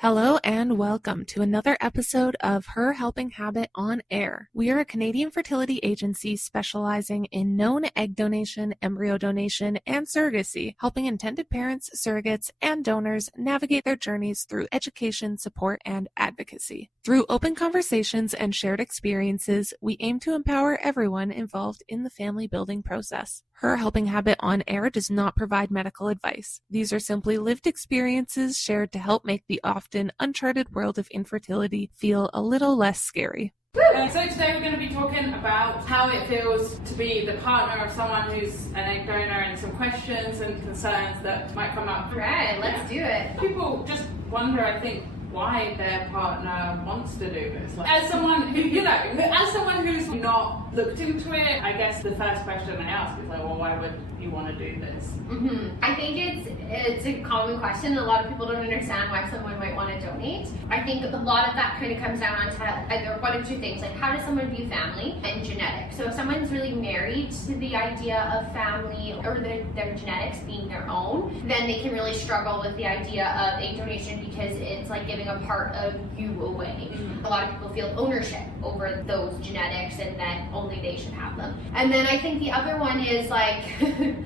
Hello and welcome to another episode of Her Helping Habit on Air. We are a Canadian fertility agency specializing in known egg donation, embryo donation, and surrogacy, helping intended parents, surrogates, and donors navigate their journeys through education, support, and advocacy. Through open conversations and shared experiences, we aim to empower everyone involved in the family building process. Her Helping Habit on Air does not provide medical advice. These are simply lived experiences shared to help make the often uncharted world of infertility feel a little less scary. So today we're going to be talking about how it feels to be the partner of someone who's an egg donor and some questions and concerns that might come up. Right, let's do it. People just wonder, I think, why their partner wants to do this. As someone who, as someone who's not looked into it, I guess the first question I ask is like, well, why would you want to do this? I think it's a common question. A lot of people don't understand why someone might want to donate. I think a lot of that kind of comes down to either one of two things, like how does someone view family and genetics. So if someone's really married to the idea of family or their genetics being their own, then they can really struggle with the idea of egg donation because it's like giving a part of you away. A lot of people feel ownership over those genetics and that only they should have them. And then I think the other one is like,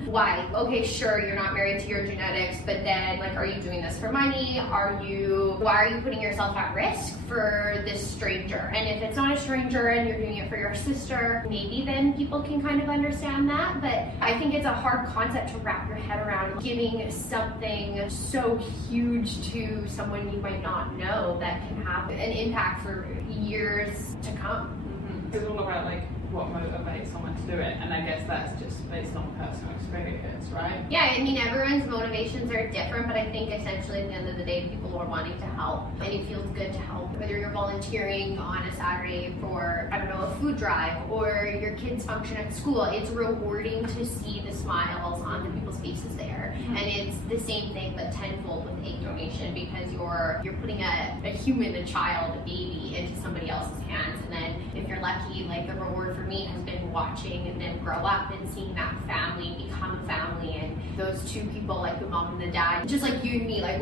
why? Okay, sure, you're not married to your genetics, but then like, are you doing this for money? Why are you putting yourself at risk for this stranger? And if it's not a stranger and you're doing it for your sister, maybe then people can kind of understand that. But I think it's a hard concept to wrap your head around, giving something so huge to someone you might not know that can have an impact for years to come. It's all about like what motivates someone to do it, and I guess that's just based on personal experience, right? Yeah, I mean, everyone's motivations are different, but I think essentially at the end of the day, people are wanting to help, and it feels good to help. Whether you're volunteering on a Saturday for, I don't know, a food drive, or your kids' function at school, it's rewarding to see the smiles on the people's faces there. And it's the same thing, but tenfold with egg donation, because you're putting a human, a child, a baby into somebody else's hands, and then if you're lucky, like the reward for me has been watching and then grow up and seeing that family become a family, and those two people, like the mom and the dad, just like you and me, like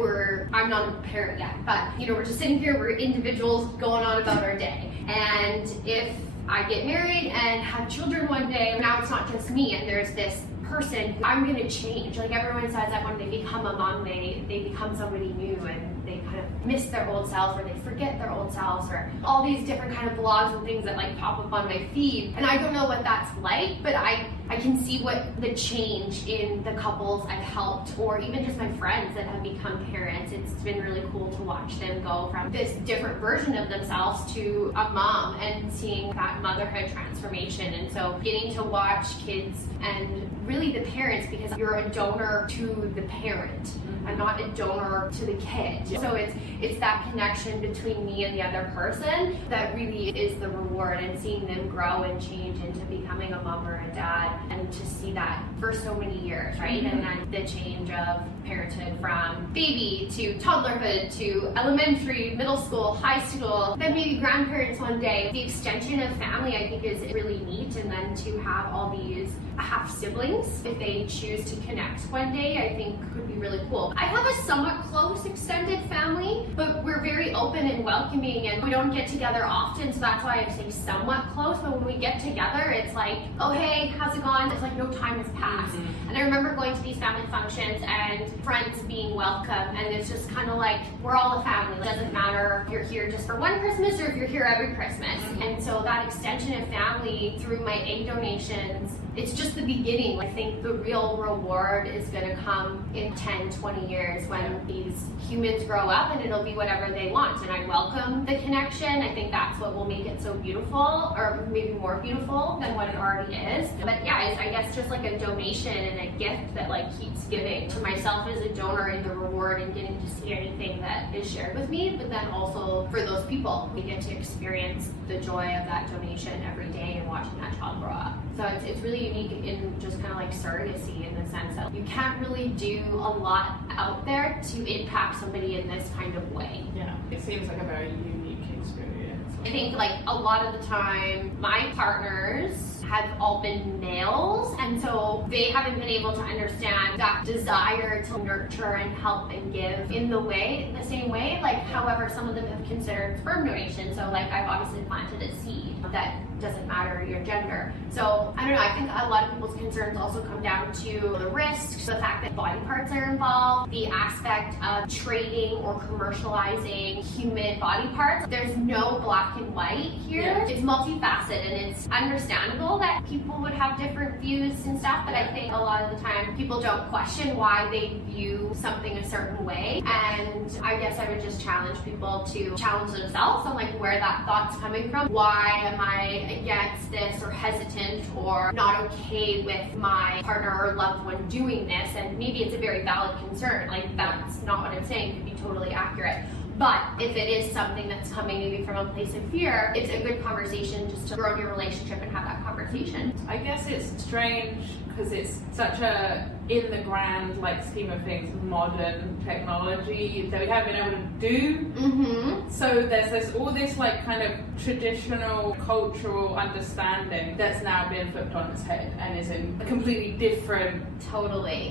I'm not a parent yet, but we're just sitting here, we're individuals going on about our day. And if I get married and have children one day, now it's not just me, and there's this person, I'm gonna change. Like everyone says that when they become a mom, they become somebody new, and they kind of miss their old selves, or they forget their old selves, or all these different kind of blogs and things that like pop up on my feed. And I don't know what that's like, but I can see what the change in the couples I've helped, or even just my friends that have become parents. It's been really cool to watch them go from this different version of themselves to a mom, and seeing that motherhood transformation. And so getting to watch kids and really the parents, because you're a donor to the parent. I'm not a donor to the kid. So it's that connection between me and the other person that really is the reward, and seeing them grow and change into becoming a mom or a dad, and to see that for so many years, right? And then the change of parenthood from baby to toddlerhood to elementary, middle school, high school, then maybe grandparents one day. The extension of family, I think, is really neat. And then to have all these half siblings, if they choose to connect one day, I think could be really cool. I have a somewhat close extended family, but we're very open and welcoming, and we don't get together often, so that's why I say somewhat close. But when we get together, it's like, oh hey, how's it going? It's like no time has passed. And I remember going to these family functions and friends being welcome, and it's just kind of like, we're all a family. It doesn't matter if you're here just for one Christmas or if you're here every Christmas. And so that extension of family through my egg donations, it's just the beginning. I think the real reward is going to come in 10, 20 years when these humans grow up, and it'll be whatever they want. And I welcome the connection. I think that's what will make it so beautiful, or maybe more beautiful than what it already is. But yeah, it's, I guess, just like a donation and a gift that like keeps giving to myself as a donor, in the reward and getting to see anything that is shared with me, but then also for those people, we get to experience the joy of that donation every day and watching that child grow up. So it's really unique in just kind of like surrogacy, in the sense that you can't really do a lot out there to impact somebody in this kind of way. Yeah, it seems like a very unique experience. I think like a lot of the time, my partners have all been males, and so they haven't been able to understand that desire to nurture and help and give in the same way. Like, however, some of them have considered sperm donation. So like, I've obviously planted a seed that doesn't matter your gender. So I don't know, I think a lot of people's concerns also come down to the risks, the fact that body parts are involved, the aspect of trading or commercializing human body parts. There's no black and white here. Yeah. It's multifaceted, and it's understandable that people would have different views and stuff, but I think a lot of the time people don't question why they view something a certain way. And I guess I would just challenge people to challenge themselves on like where that thought's coming from. Why am I against this or hesitant or not okay with my partner or loved one doing this? And maybe it's a very valid concern. Like, that's not what I'm saying, it could be totally accurate. But if it is something that's coming maybe from a place of fear, it's a good conversation just to grow your relationship and have that conversation. I guess it's strange because it's such a, in the grand like scheme of things, modern technology that we haven't been able to do. Mm-hmm. So there's all this like kind of traditional cultural understanding that's now been flipped on its head and is in completely different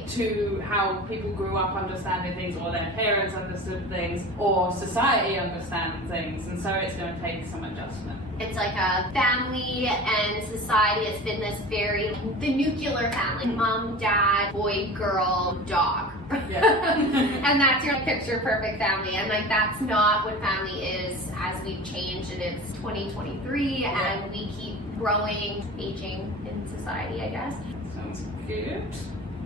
to how people grew up understanding things, or their parents understood things, or society understands things, and so it's going to take some adjustment. It's like a family and society. It's been this very, the nuclear family, mom, dad, boy, girl, dog. Yeah. And that's your picture perfect family. And like, that's not what family is as we've changed, and it's 2023 and we keep growing, aging in society, I guess. Sounds good.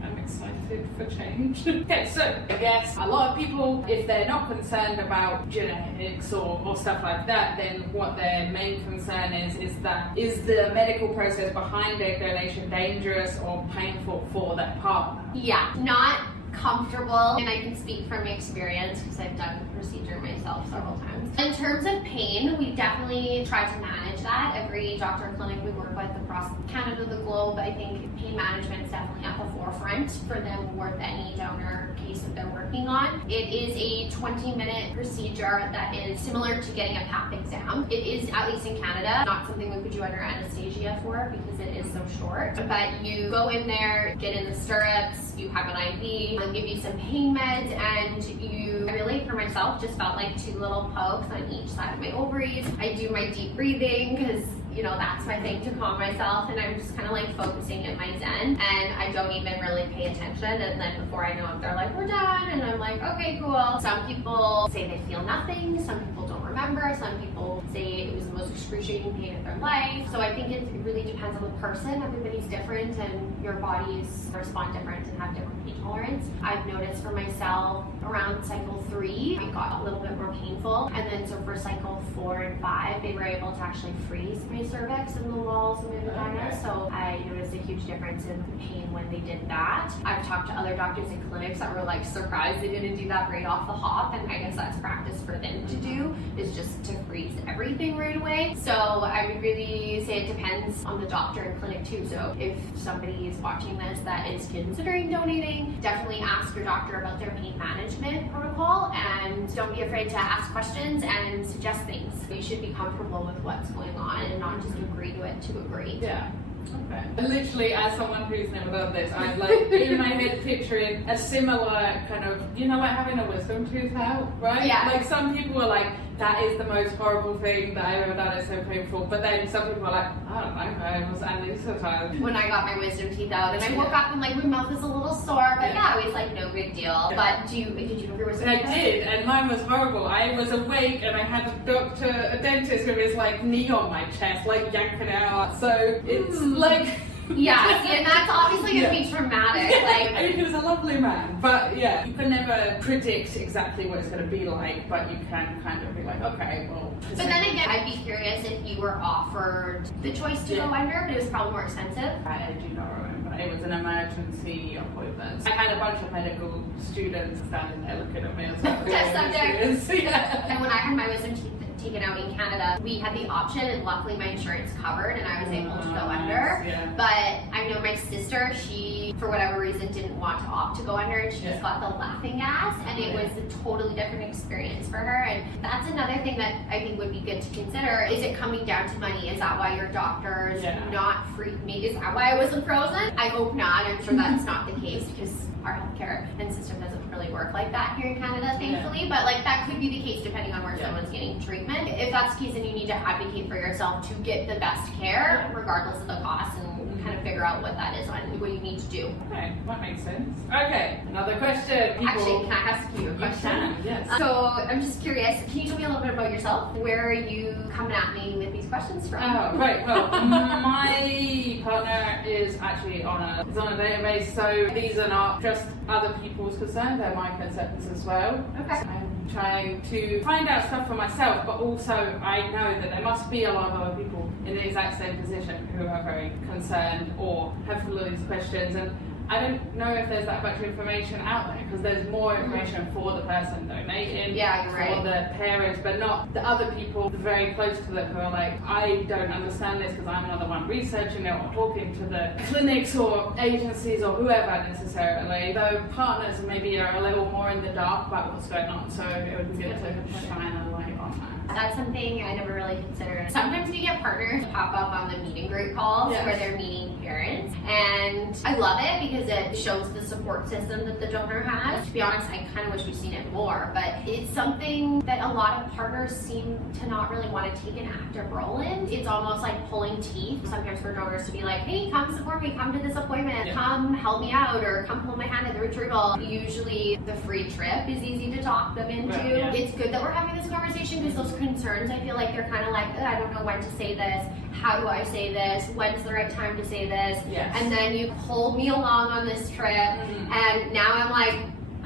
I'm excited for change. Okay, so I guess a lot of people, if they're not concerned about genetics or stuff like that, then what their main concern is that, is the medical process behind egg donation dangerous or painful for their partner? Yeah, not comfortable, and I can speak from experience because I've done the procedure myself several times. In terms of pain, we definitely try to manage that. Every doctor clinic we work with across Canada, the globe, I think pain management is definitely at the forefront for them with any donor case that they're working on. It is a 20-minute procedure that is similar to getting a PAP exam. It is, at least in Canada, not something we put you under anesthesia for because it is so short. But you go in there, get in the stirrups, you have an IV, they'll give you some pain meds, and I really, for myself, just felt like 2 little pokes on each side of my ovaries. I do my deep breathing because, you know, that's my thing to calm myself, and I'm just kind of like focusing in my zen, and I don't even really pay attention, and then before I know it, they're like, we're done, and I'm like, okay, cool. Some people say they feel nothing, some people don't remember, some people say it was the most excruciating pain of their life. So I think it really depends on the person. Everybody's different, and your bodies respond different and have different pain tolerance. I've noticed for myself around cycle 3, it got a little bit more painful, and then so for cycle 4 and 5, they were able to actually freeze my cervix and the walls of my vagina. So I noticed a huge difference in pain when they did that. I've talked to other doctors in clinics that were like surprised they didn't do that right off the hop, and I guess that's practice for them to do, is just to freeze everything right away. So I would really say it depends on the doctor and clinic too. So if somebody is watching this that is considering donating, definitely ask your doctor about their pain management protocol, and don't be afraid to ask questions and suggest things. You should be comfortable with what's going on and not just agree to it to agree. Yeah. Okay. And literally, as someone who's never done this, I'm like in my head picturing a similar kind of, you know, like having a wisdom tooth out, right? Yeah. Like some people are like, that is the most horrible thing that I've ever done, it's so painful. But then some people are like, I don't know, I was anesthetized. When I got my wisdom teeth out, and I woke up and like my mouth is a little sore, but yeah, it was like no big deal. Yeah. But did you have your wisdom I teeth out? did, and mine was horrible. I was awake and I had a dentist with his like knee on my chest, like yanking it out. So it's like. Yeah, see, and that's obviously going to be traumatic. Like, I mean, he was a lovely man, but yeah, you can never predict exactly what it's going to be like, but you can kind of be like, okay, well. But then again, I'd be curious if you were offered the choice to go under, but it was probably more expensive. I do not remember. It was an emergency appointment. I had a bunch of medical students standing there looking at me as well. Just up there. Yeah. And when I had my wisdom teeth taken out in Canada, we had the option, and luckily my insurance covered, and I was able to go under. Yeah. But I know my sister, she, for whatever reason, didn't want to opt to go under, and she just got the laughing gas, and it was a totally different experience for her. And that's another thing that I think would be good to consider. Is it coming down to money? Is that why your doctors not freak me? Is that why I wasn't frozen? I hope not. I'm sure that's not the case, because our healthcare and system doesn't really work like that here in Canada, thankfully. But like, that could be the case depending on where someone's getting treatment. If that's the case, then you need to advocate for yourself to get the best care, regardless of the cost, and kind of figure out what that is and what you need to do. Okay, that makes sense. Okay, another question. Actually, can I ask you a question? You can, yes. So I'm just curious, can you tell me a little bit about yourself? Where are you coming at me with these questions from? Oh, right. Well, my partner is actually on a database, so these are not just other people's concerns, they're my concerns as well. Okay. So I'm trying to find out stuff for myself, but also I know that there must be a lot of other people in the exact same position who are very concerned or have all these questions, and I don't know if there's that much information out there, because there's more information for the person donating, for the parents, but not the other people very close to them who are like, I don't understand this because I'm another one researching it or talking to the clinics or agencies or whoever necessarily. Though partners maybe are a little more in the dark about what's going on, so it would be good to shine a light on that. That's something I never really considered. Sometimes we get partners pop up on the meet and greet calls where they're meeting parents, and I love it because it shows the support system that the donor has. To be honest, I kind of wish we'd seen it more, but it's something that a lot of partners seem to not really want to take an active role in. It's almost like pulling teeth sometimes for donors to be like, hey, come support me, come to this appointment, come help me out, or come hold my hand at the retrieval. Usually the free trip is easy to talk them into. It's good that we're having this conversation, because those concerns, I feel like they're kind of like, I don't know when to say this, how do I say this, when's the right time to say this, and then you pulled me along on this trip, and now I'm like,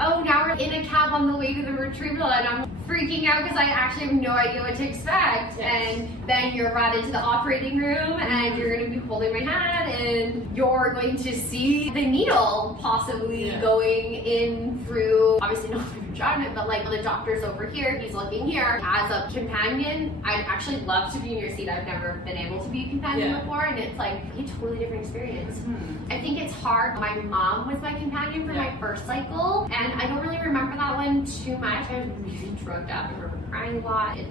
oh, now we're in a cab on the way to the retrieval, and I'm freaking out because I actually have no idea what to expect. And then you're brought into the operating room, and you're going to be holding my hand, and you're going to see the needle possibly going in through, obviously not through the vagina, but like the doctor's over here, he's looking here. As a companion, I'd actually love to be in your seat. I've never been able to be a companion before, and it's like a totally different experience. I think it's hard. My mom was my companion for my first cycle, and I don't really remember that one too much. I was really drugged up. I remember crying a lot. It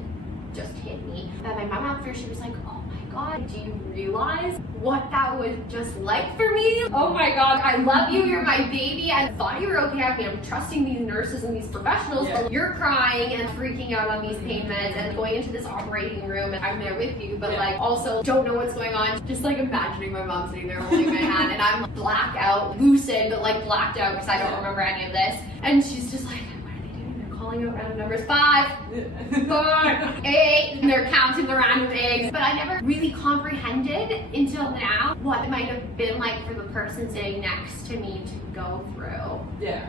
just hit me. And my mom after, she was like, oh my God, do you realize what that was just like for me? Oh my God, I love you, you're my baby. I thought you were okay. I mean, I'm trusting these nurses and these professionals, but you're crying and freaking out on these pain meds and going into this operating room, and I'm there with you, but like also don't know what's going on. Just like imagining my mom sitting there holding my hand, and I'm blackout, lucid, but like blacked out because I don't remember any of this. And she's just like, calling out random numbers, 5, 4, 8, and they're counting the random eggs. But I never really comprehended until now what it might have been like for the person sitting next to me to go through.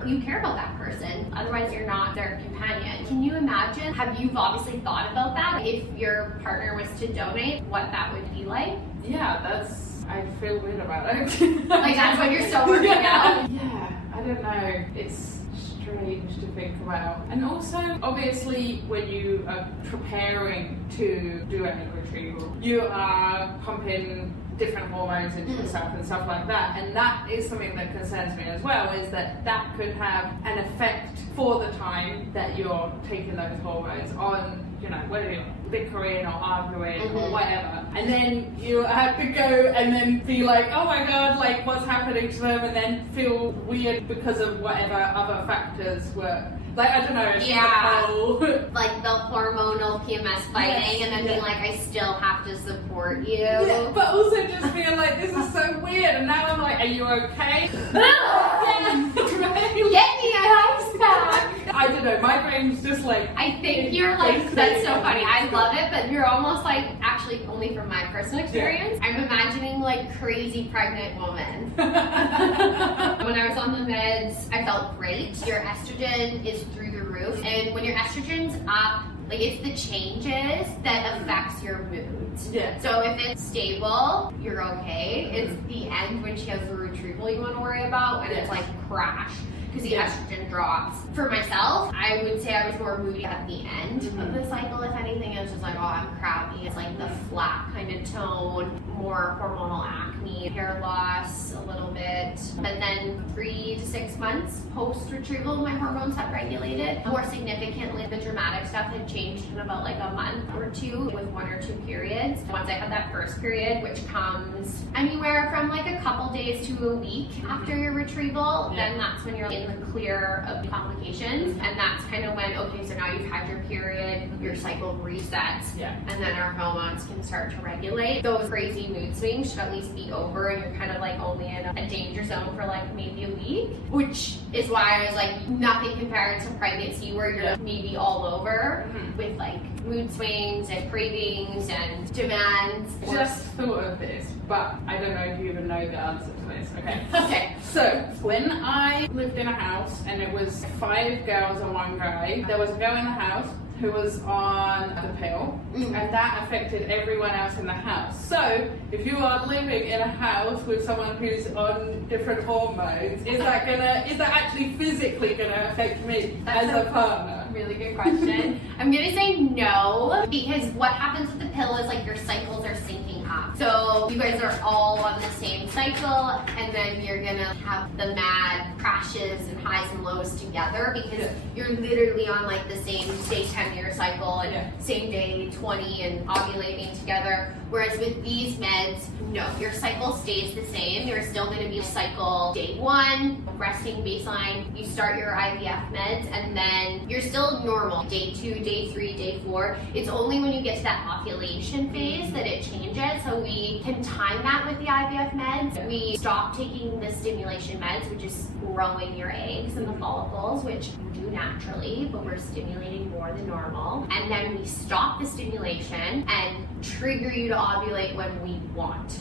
You care about that person, otherwise you're not their companion. Can you imagine, you've obviously thought about that, if your partner was to donate, what that would be like? I feel weird about it. Like that's what you're still working out? I don't know. It's strange to think about. And also, obviously, when you are preparing to do an egg retrieval, you are pumping different hormones into yourself and stuff like that, and that is something that concerns me as well, is that that could have an effect for the time that you're taking those hormones on, you know, whether you're bickering or arguing or whatever, and then you have to go and then be like, oh my God, like what's happening to them, and then feel weird because of whatever other factors were. Like, I don't know, it's like the hormonal PMS fighting, and then being like, I still have to support you. But also just being like, this is so weird, and now I'm like, are you okay? Get me a house back! I don't know, my brain's just like... I think you're like, that's so funny, I love it, but you're almost like, actually only from my personal experience, I'm imagining like crazy pregnant woman. When I was on the meds, I felt great. Your estrogen is through the roof, and when your estrogen's up, like it's the changes that affects your moods. So if it's stable, you're okay. It's the end when she has the retrieval you want to worry about, and it's like crash. because the estrogen drops. For myself, I would say I was more moody at the end of the cycle. If anything, it was just like, oh, I'm crappy. It's like the flat kind of tone, more hormonal acne, hair loss a little bit. But then 3 to 6 months post-retrieval, my hormones had regulated. More significantly, the dramatic stuff had changed in about like a month or two with 1 or 2 periods. Once I had that first period, which comes anywhere from like a couple days to a week after your retrieval, then that's when you're in the clear of complications. And that's kind of when, okay, so now you've had your period, your cycle resets, and then our hormones can start to regulate. Those crazy mood swings should at least be over, and you're kind of like only in a danger zone for like maybe a week, which is why I was like, nothing compared to pregnancy where you're maybe all over with like mood swings and cravings and demands. Just thought of this, but I don't know if you even know the answer to this. Okay. Okay. So when I lived in a house and it was 5 girls and 1 guy, there was a girl in the house who was on the pill, and that affected everyone else in the house. So if you are living in a house with someone who's on different hormones, is that actually physically gonna affect me as a partner? Really good question. I'm gonna say no, because what happens with the pill is like your cycles are syncing up. So you guys are all on the same cycle, and then you're gonna have the mad crashes and highs and lows together, because you're literally on like the same day 10-year cycle and same day 20 and ovulating together. Whereas with these meds, no, your cycle stays the same. There's still going to be a cycle day 1, resting baseline. You start your IVF meds, and then you're still normal. Day 2, day 3, day 4. It's only when you get to that ovulation phase that it changes. So we can time that with the IVF meds. We stop taking the stimulation meds, which is growing your eggs and the follicles, which you do naturally, but we're stimulating more than normal. And then we stop the stimulation and trigger you to ovulate when we want.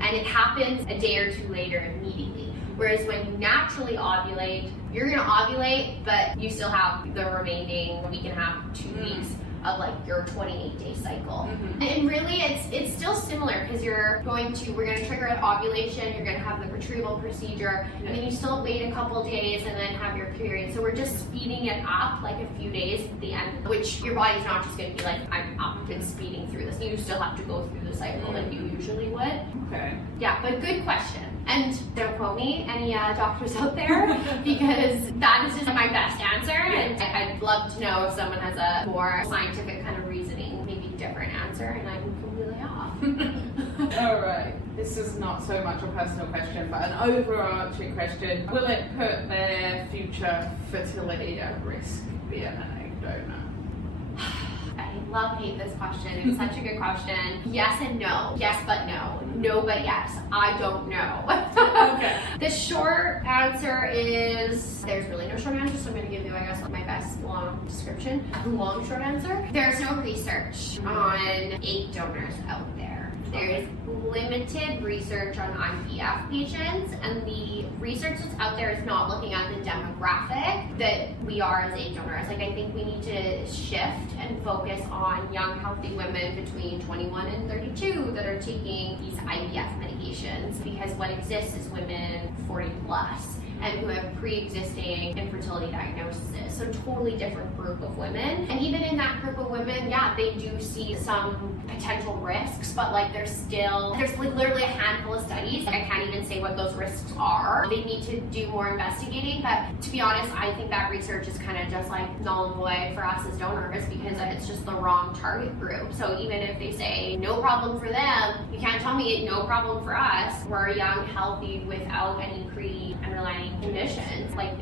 And it happens a day or 2 later immediately. Whereas when you naturally ovulate, you're gonna ovulate, but you still have the remaining 1.5 to 2 weeks of like your 28-day cycle. And really it's still similar, because we're gonna trigger an ovulation, you're gonna have the retrieval procedure, and then you still wait a couple days and then have your period. So we're just speeding it up like a few days at the end, which your body's not just gonna be like, I'm up and speeding through this. You still have to go through the cycle like you usually would. Okay. Yeah, but good question. And don't quote me, any doctors out there, because that is just my best answer, and I'd love to know if someone has a more scientific kind of reasoning, maybe different answer, and I'm completely off. Alright, this is not so much a personal question, but an overarching question. Will it put their future fertility at risk being an egg donor? Hate this question. It's such a good question. Yes and no. Yes but no. No but yes. I don't know. Okay. The short answer is there's really no short answer, so I'm going to give you, I guess, my best long description. Long short answer. There's no research on egg donors out there. There's limited research on IVF patients, and the research that's out there is not looking at the demographic that we are as egg donors. Like, I think we need to shift and focus on young, healthy women between 21 and 32 that are taking these IVF medications, because what exists is women 40 plus and who have pre-existing infertility diagnoses. So totally different group of women. And even in that group of women, yeah, they do see some potential risks, but like there's like literally a handful of studies. Like, I can't even say what those risks are. They need to do more investigating, but to be honest, I think that research is kind of just like null and void for us as donors, because it's just the wrong target group. So even if they say no problem for them, you can't tell me no problem for us. We're young, healthy, without any underlying conditions, like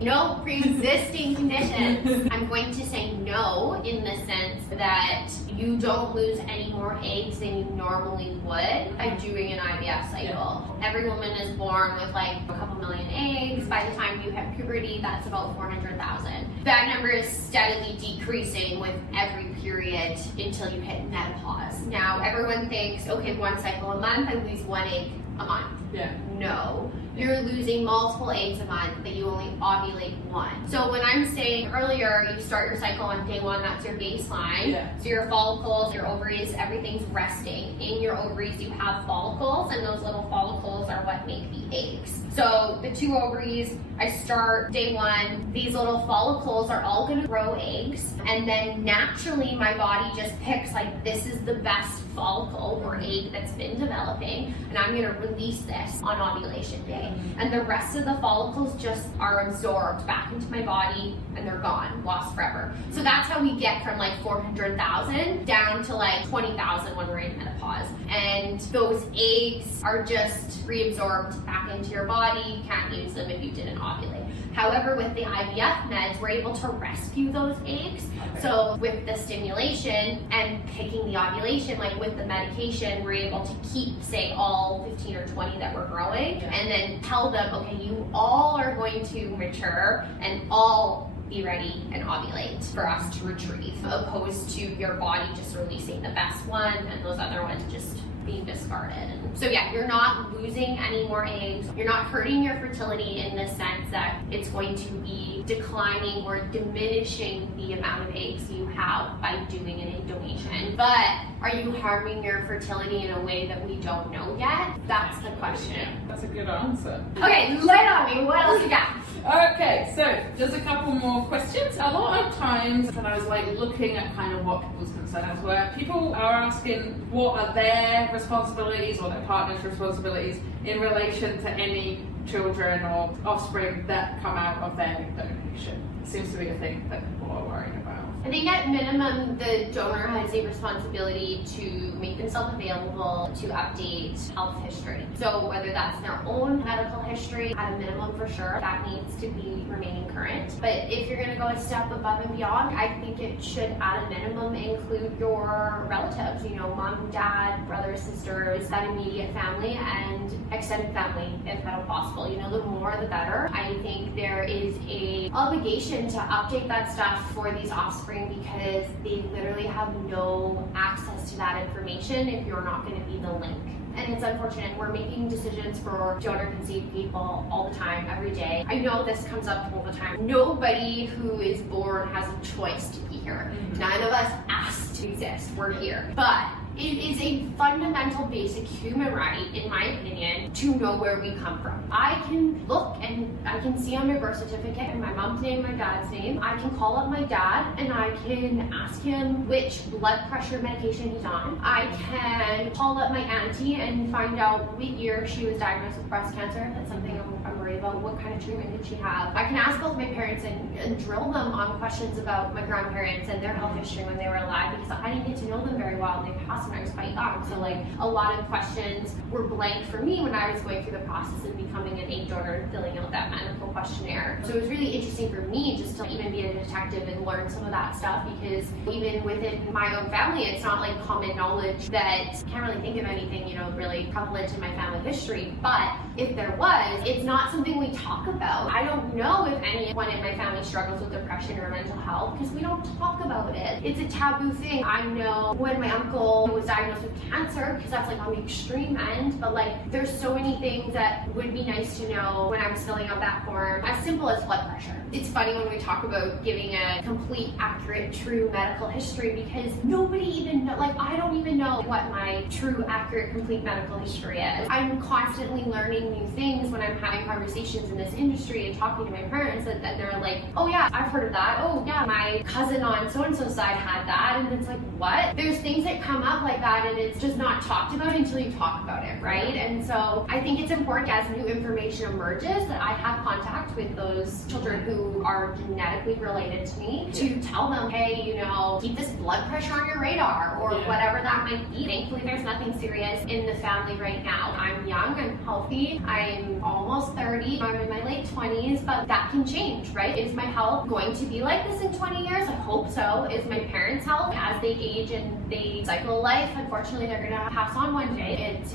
no pre-existing conditions. I'm going to say no in the sense that you don't lose any more eggs than you normally would by doing an IVF cycle. Every woman is born with like a couple million eggs. By the time you hit puberty, that's about 400,000. That number is steadily decreasing with every period until you hit menopause. Now, everyone thinks, okay, 1 cycle a month, I lose 1 egg a month. Yeah. No, you're losing multiple eggs a month, but you only ovulate one. So when I'm saying earlier, you start your cycle on day 1, that's your baseline. Yeah. So your follicles, your ovaries, everything's resting. In your ovaries, you have follicles, and those little follicles are what make the eggs. So the 2 ovaries, I start day 1, these little follicles are all gonna grow eggs, and then naturally my body just picks like, this is the best follicle or egg that's been developing, and I'm gonna release this on ovulation day. And the rest of the follicles just are absorbed back into my body, and they're gone, lost forever. So that's how we get from like 400,000 down to like 20,000 when we're in menopause. And those eggs are just reabsorbed back into your body, can't use them if you didn't ovulate. However, with the IVF meds, we're able to rescue those eggs. Okay. So with the stimulation and picking the ovulation, like with the medication, we're able to keep, say, all 15 or 20 that we're growing, and then tell them, okay, you all are going to mature and all be ready and ovulate for us to retrieve, opposed to your body just releasing the best one and those other ones just being discarded. And so yeah, you're not losing any more eggs. You're not hurting your fertility in the sense that it's going to be declining or diminishing the amount of eggs you have by doing an egg donation. But are you harming your fertility in a way that we don't know yet? That's the question. Yeah, that's a good answer. Okay, lay it on me. What else you got? Okay, so just a couple more questions. A lot of times when I was like looking at kind of what people's concerns were, people are asking what are their responsibilities or their partner's responsibilities in relation to any children or offspring that come out of their donation. It seems to be a thing that people are worried about. I think at minimum, the donor has a responsibility to make themselves available to update health history. So whether that's their own medical history, at a minimum for sure, that needs to be remaining current. But if you're gonna go a step above and beyond, I think it should at a minimum include your relatives, you know, mom, dad, brothers, sisters, that immediate family, and extended family if at all possible. You know, the more the better. I think there is a obligation to update that stuff for these offspring because they literally have no access to that information if you're not going to be the link. And it's unfortunate. We're making decisions for donor conceived people all the time, every day. I know this comes up all the time. Nobody who is born has a choice to be here. None of us asked to exist. We're here. But it is a fundamental basic human right, in my opinion, to know where we come from. I can look and I can see on my birth certificate my mom's name, my dad's name. I can call up my dad and I can ask him which blood pressure medication he's on. I can call up my auntie and find out what year she was diagnosed with breast cancer. That's something I'm worried about. What kind of treatment did she have? I can ask both my parents and drill them on questions about my grandparents and their health history when they were alive, because I didn't get to know them very well. They passed when I was quite young. So like a lot of questions were blank for me when I was going through the process of becoming an egg donor and filling out that medical questionnaire. So it was really interesting for me just to even be a detective and learn some of that stuff, because even within my own family, it's not like common knowledge that I can't really think of anything, you know, really prevalent in my family history. But if there was, it's not something we talk about. I don't know if anyone in my family struggles with depression or mental health because we don't talk about it. It's a taboo thing. I know when my uncle was diagnosed with cancer, because that's like on the extreme end, but like there's so many things that would be nice to know when I was filling out that form, as simple as blood pressure. It's funny when we talk about giving a complete, accurate, true medical history, because nobody even know, like I don't even know what my true, accurate, complete medical history is. I'm constantly learning new things when I'm having conversations in this industry and talking to my parents, and they're like, oh yeah, I've heard of that. Oh yeah, my cousin on so-and-so side had that. And it's like, what? There's things that come up like that and it's just not talked about until you talk about it, right? And so I think it's important as new information emerges that I have contact with those children who are genetically related to me to tell them, hey, you know, keep this blood pressure on your radar or whatever that might be. Thankfully, there's nothing serious in the family right now. I'm young, I'm healthy, I'm almost 30, I'm in my late 20s, but that can change, right? Is my health going to be like this in 20 years? I hope so. Is my parents' health as they age and they cycle life? Unfortunately, they're gonna pass on one day. It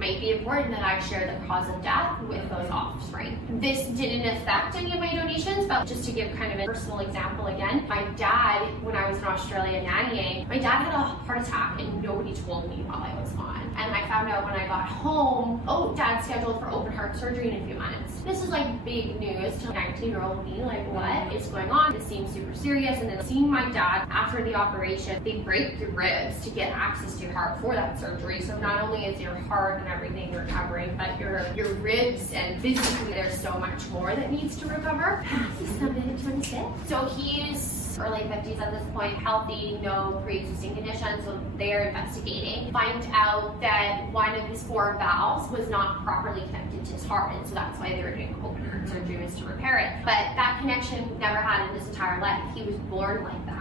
might be important that I share the cause of death with those offspring. This didn't affect any of my donations, but just to give kind of a personal example again, my dad, when I was in Australia nannying, my dad had a heart attack and nobody told me while I was gone. And I found out when I got home, oh, dad's scheduled for open heart surgery in a few months. This is like big news to 19-year-old me, like what is going on? This seems super serious. And then seeing my dad after the operation, they break your ribs to get access to your heart for that surgery. So not only is your heart and everything recovering, but your ribs and physically there's so much more that needs to recover. He's 26. So he's early 50s at this point, healthy, no pre-existing conditions, so they're investigating. Find out that one of his 4 valves was not properly connected to his heart, and so that's why they were doing open heart surgery, was to repair it. But that connection never had in his entire life. He was born like that.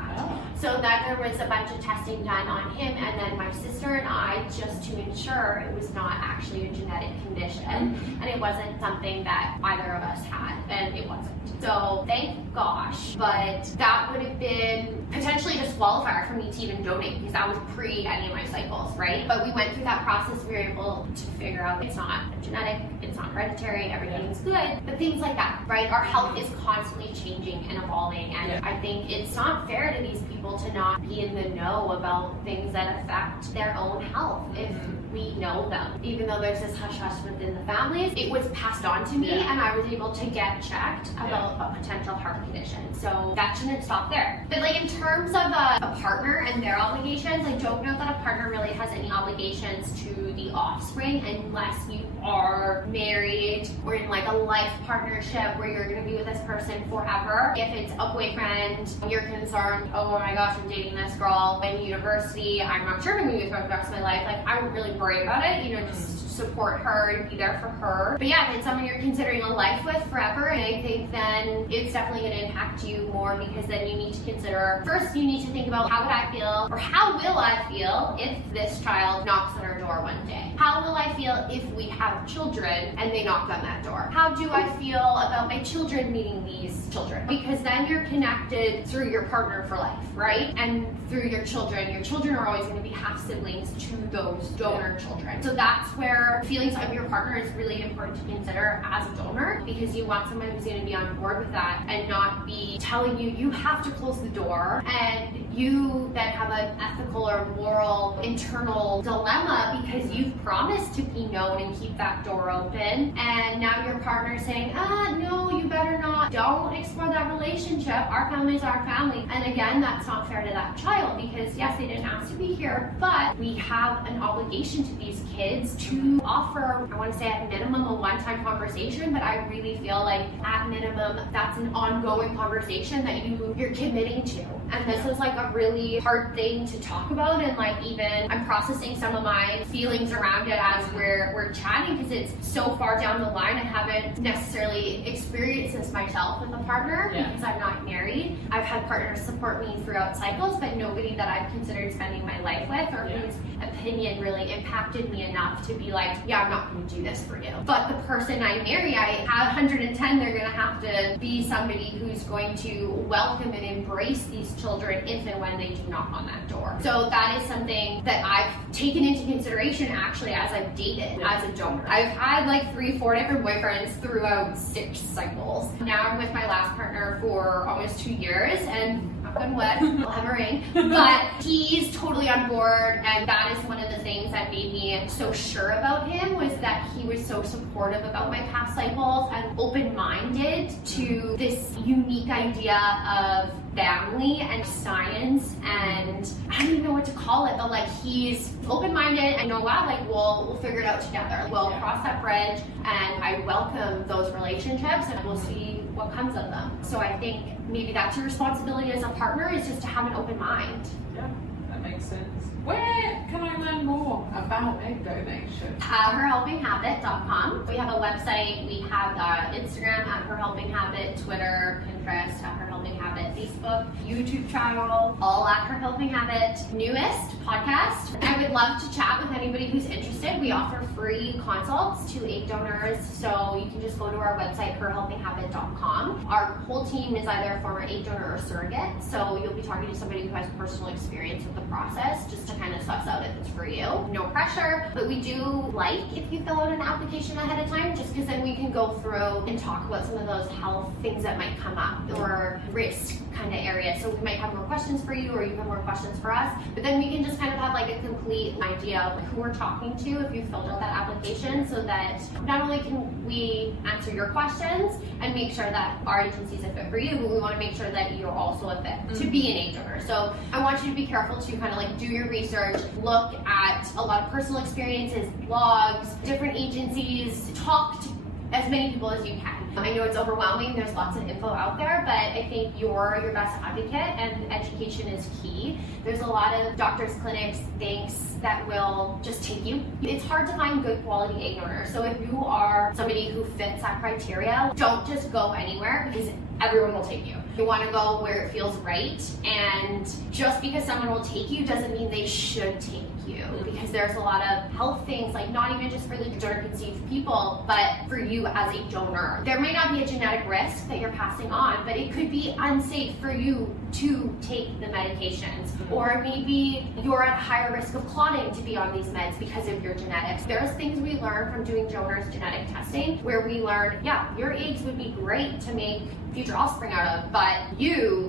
So then there was a bunch of testing done on him, and then my sister and I, just to ensure it was not actually a genetic condition, and it wasn't something that either of us had, and it wasn't. So thank gosh, but that would have been potentially a disqualifier for me to even donate, because that was pre any of my cycles, right? But we went through that process, we were able to figure out it's not genetic, it's not hereditary, everything's good, but things like that, right? Our health is constantly changing and evolving, and I think it's not fair to these people to not be in the know about things that affect their own health if we know them. Even though there's this hush-hush within the families, it was passed on to me and I was able to get checked about a potential heart condition. So that shouldn't stop there. But like in terms of a partner and their obligations, I don't know that a partner really has any obligations to the offspring unless you are married or in like a life partnership where you're going to be with this person forever. If it's a boyfriend, you're concerned, oh my gosh, I'm dating this girl in university, I'm not sure if I'm going to be with her the rest of my life, like I would really worry about it, you know, just support her and be there for her. But yeah, if it's someone you're considering a life with forever, and I think then it's definitely going to impact you more, because then you need to consider, first you need to think about how would I feel, or how will I feel if this child knocks on our door one day? How will I feel if we have children and they knock on that door? How do I feel about my children meeting these children? Because then you're connected through your partner for life, right? And through your children are always going to be half siblings to those donor children. So that's where feelings of your partner is really important to consider as a donor, because you want someone who's going to be on board with that and not be telling you, you have to close the door, and you then have an ethical or moral internal dilemma because you've promised to be known and keep that door open, and now your partner's saying, no, you better not, don't explore that relationship, our family is our family. And again, that's not fair to that child, because yes, they didn't ask to be here, but we have an obligation to these kids to offer, I want to say at minimum, a one-time conversation, but I really feel like at minimum that's an ongoing conversation that you're committing to. And this is like a really hard thing to talk about, and like even I'm processing some of my feelings around it as we're chatting, because it's so far down the line. I haven't necessarily experienced this myself with a partner because I'm not married. I've had partners support me throughout cycles, but nobody that I've considered spending my life with or whose opinion really impacted me enough to be like, yeah, I'm not going to do this for you. But the person I marry, I have 110, they're going to have to be somebody who's going to welcome and embrace these children if and when they do knock on that door. So that is something that I've taken into consideration actually as I've dated as a donor. I've had like 3-4 different boyfriends throughout 6 cycles. Now I'm with my last partner for almost 2 years, and knock on wood, I'll have a ring, but he's totally on board, and that is one of the things that made me so sure about him, was that he was so supportive about my past cycles and open-minded to this unique idea of family and science, and I don't even know what to call it, but like he's open-minded and you know what, like we'll figure it out together. We'll cross that bridge, and I welcome those relationships and we'll see what comes of them. So I think maybe that's your responsibility as a partner, is just to have an open mind. Yeah, that makes sense. Where can I learn more about egg donation? HerHelpingHabit.com. We have a website, we have Instagram at Her Helping Habit, Twitter, Pinterest at Her Helping Habit, Facebook, YouTube channel, all at Her Helping Habit. Newest podcast. I would love to chat with anybody who's interested. We offer free consults to egg donors, so you can just go to our website, HerHelpingHabit.com. Our whole team is either a former egg donor or surrogate, so you'll be talking to somebody who has personal experience with the process. process just to kind of suss out if it's for you. No pressure, but we do like if you fill out an application ahead of time, just because then we can go through and talk about some of those health things that might come up or risk kind of areas. So we might have more questions for you, or you have more questions for us, but then we can just kind of have like a complete idea of who we're talking to if you filled out that application, so that not only can we answer your questions and make sure that our agency is a fit for you, but we want to make sure that you're also a fit to be an egg donor. So I want you to be careful to kind of like do your research, look at a lot of personal experiences, blogs, different agencies, talk to as many people as you can. I know it's overwhelming, there's lots of info out there, but I think you're your best advocate, and education is key. There's a lot of doctors, clinics, banks that will just take you. It's hard to find good quality egg donors. So if you are somebody who fits that criteria, don't just go anywhere, because everyone will take you. You want to go where it feels right, and just because someone will take you doesn't mean they should take you, because there's a lot of health things, like not even just for the donor conceived people, but for you as a donor. There may not be a genetic risk that you're passing on, but it could be unsafe for you to take the medications, or maybe you're at higher risk of clotting to be on these meds because of your genetics. There's things we learn from doing donors genetic testing where we learn, yeah, your eggs would be great to make future offspring out of, but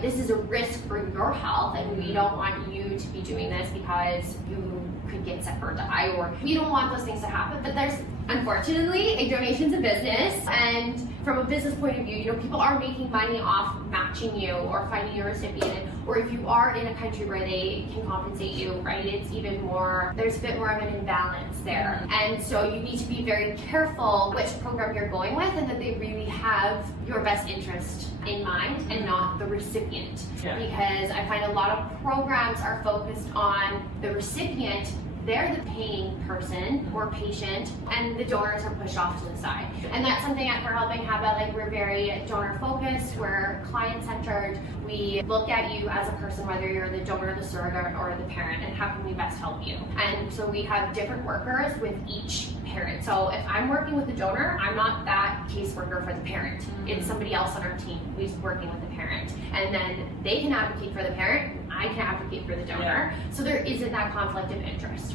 this is a risk for your health, and we don't want you to be doing this because you could get sick or die, or we don't want those things to happen. But there's, unfortunately, egg donation's a business, and from a business point of view, people are making money off matching you or finding your recipient, or if you are in a country where they can compensate you, right, it's even more, there's a bit more of an imbalance there. And so you need to be very careful which program you're going with, and that they really have your best interest in mind and not the recipient. Yeah. Because I find a lot of programs are focused on the recipient. They're the paying person or patient, and the donors are pushed off to the side. And that's something at Her Helping Habit, like, we're very donor focused, we're client centered. We look at you as a person, whether you're the donor, the surrogate, or the parent, and how can we best help you. And so we have different workers with each parent. So if I'm working with the donor, I'm not that caseworker for the parent. It's somebody else on our team who's working with the parent. And then they can advocate for the parent, I can advocate for the donor. So there isn't that conflict of interest.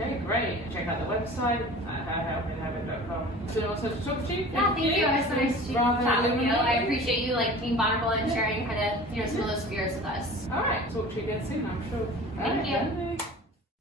Okay, great. Check out the website at herhelpinghabit.com. So you also to talk to you? Yeah, thank you. It was nice to chat with you. I appreciate you being vulnerable and sharing kind of some of those fears with us. All right, talk to you again soon, I'm sure. Thank you.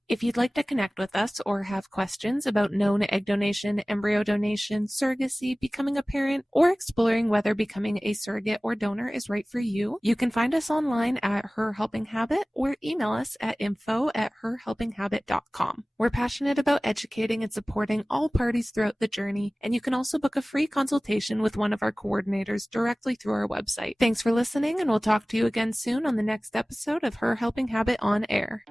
If you'd like to connect with us or have questions about known egg donation, embryo donation, surrogacy, becoming a parent, or exploring whether becoming a surrogate or donor is right for you, you can find us online at Her Helping Habit or email us at info@herhelpinghabit.com. We're passionate about educating and supporting all parties throughout the journey, and you can also book a free consultation with one of our coordinators directly through our website. Thanks for listening, and we'll talk to you again soon on the next episode of Her Helping Habit on Air.